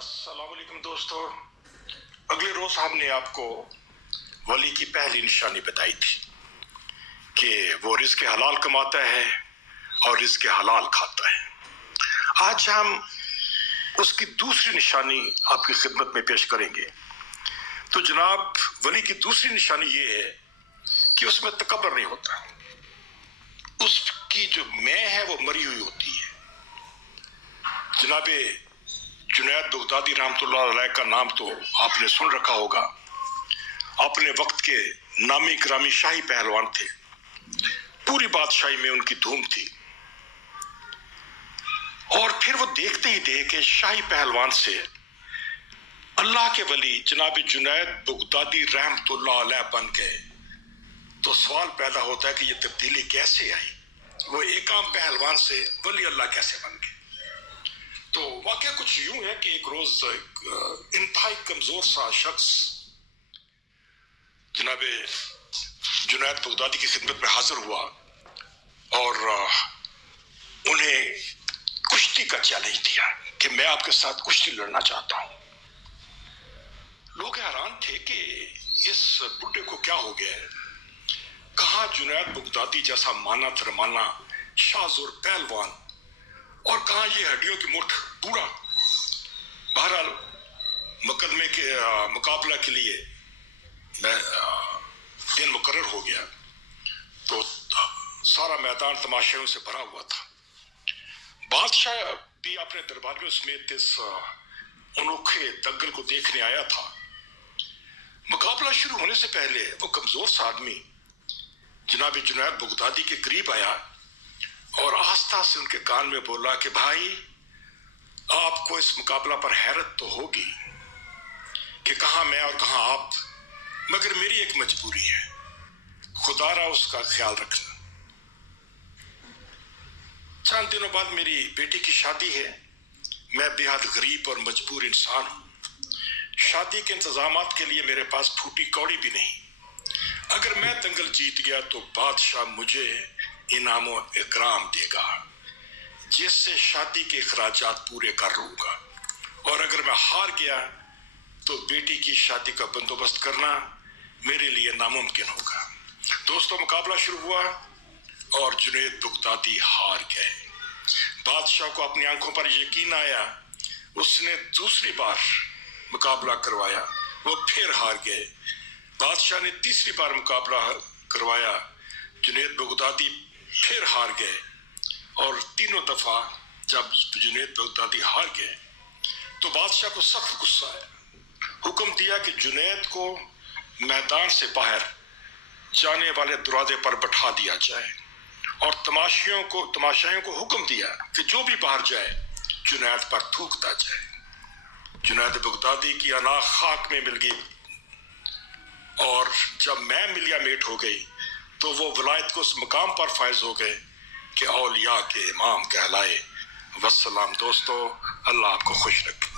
السلام علیکم دوستو، اگلے روز ہم نے آپ کو ولی کی پہلی نشانی بتائی تھی کہ وہ رزق حلال کماتا ہے اور رزق حلال کھاتا ہے۔ آج ہم اس کی دوسری نشانی آپ کی خدمت میں پیش کریں گے۔ تو جناب ولی کی دوسری نشانی یہ ہے کہ اس میں تکبر نہیں ہوتا، اس کی جو میں ہے وہ مری ہوئی ہوتی ہے۔ جناب جنید بغدادی رحمۃ اللہ علیہ کا نام تو آپ نے سن رکھا ہوگا، اپنے وقت کے نامی گرامی شاہی پہلوان تھے، پوری بادشاہی میں ان کی دھوم تھی۔ اور پھر وہ دیکھتے ہی دیکھے شاہی پہلوان سے اللہ کے ولی جناب جنید بغدادی رحمۃ اللہ علیہ بن گئے۔ تو سوال پیدا ہوتا ہے کہ یہ تبدیلی کیسے آئی؟ وہ ایک عام پہلوان سے ولی اللہ کیسے بن گئے؟ تو واقعہ کچھ یوں ہے کہ ایک روز انتہائی کمزور سا شخص جناب جنید بغدادی کی خدمت میں حاضر ہوا اور انہیں کشتی کا چیلنج دیا کہ میں آپ کے ساتھ کشتی لڑنا چاہتا ہوں۔ لوگ حیران تھے کہ اس بڈھے کو کیا ہو گیا ہے، کہاں جنید بغدادی جیسا مانا ترمانا شاذ اور پہلوان اور کہاں یہ ہڈیوں کی مٹھ بوڑھا۔ بہرحال مقدمے کے مقابلہ کے لیے دن مقرر ہو گیا تو سارا میدان تماشائیوں سے بھرا ہوا تھا۔ بادشاہ بھی اپنے درباریوں سمیت اس انوکھے دنگل کو دیکھنے آیا تھا۔ مقابلہ شروع ہونے سے پہلے وہ کمزور سا آدمی جناب جنید بغدادی کے قریب آیا اور آہستہ سے ان کے کان میں بولا کہ بھائی، آپ کو اس مقابلہ پر حیرت تو ہوگی کہ کہاں میں اور کہاں آپ، مگر میری ایک مجبوری ہے، خدا را اس کا خیال رکھنا۔ چند دنوں بعد میری بیٹی کی شادی ہے، میں بے حد غریب اور مجبور انسان ہوں، شادی کے انتظامات کے لیے میرے پاس پھوٹی کوڑی بھی نہیں۔ اگر میں دنگل جیت گیا تو بادشاہ مجھے انعام و اکرام دے گا جس سے شادی کے اخراجات پورے کر لوں گا، اور اگر میں ہار گیا تو بیٹی کی شادی کا بندوبست کرنا میرے لیے ناممکن ہوگا۔ دوستو مقابلہ شروع ہوا اور جنید بغدادی ہار گئے۔ بادشاہ کو اپنی آنکھوں پر یقین آیا، اس نے دوسری بار مقابلہ کروایا، وہ پھر ہار گئے۔ بادشاہ نے تیسری بار مقابلہ کروایا، جنید بغدادی پھر ہار گئے، اور تینوں دفعہ جب جنید بغدادی ہار گئے تو بادشاہ کو سخت غصہ آیا، حکم دیا کہ جنید کو میدان سے باہر جانے والے دروازے پر بٹھا دیا جائے، اور تماشائیوں کو حکم دیا کہ جو بھی باہر جائے جنید پر تھوکتا جائے۔ جنید بغدادی کی انا خاک میں مل گئی، اور جب میں ملیا میٹ ہو گئی تو وہ ولایت کو اس مقام پر فائز ہو گئے کہ اولیاء کے امام کہلائے۔ والسلام دوستو، اللہ آپ کو خوش رکھے۔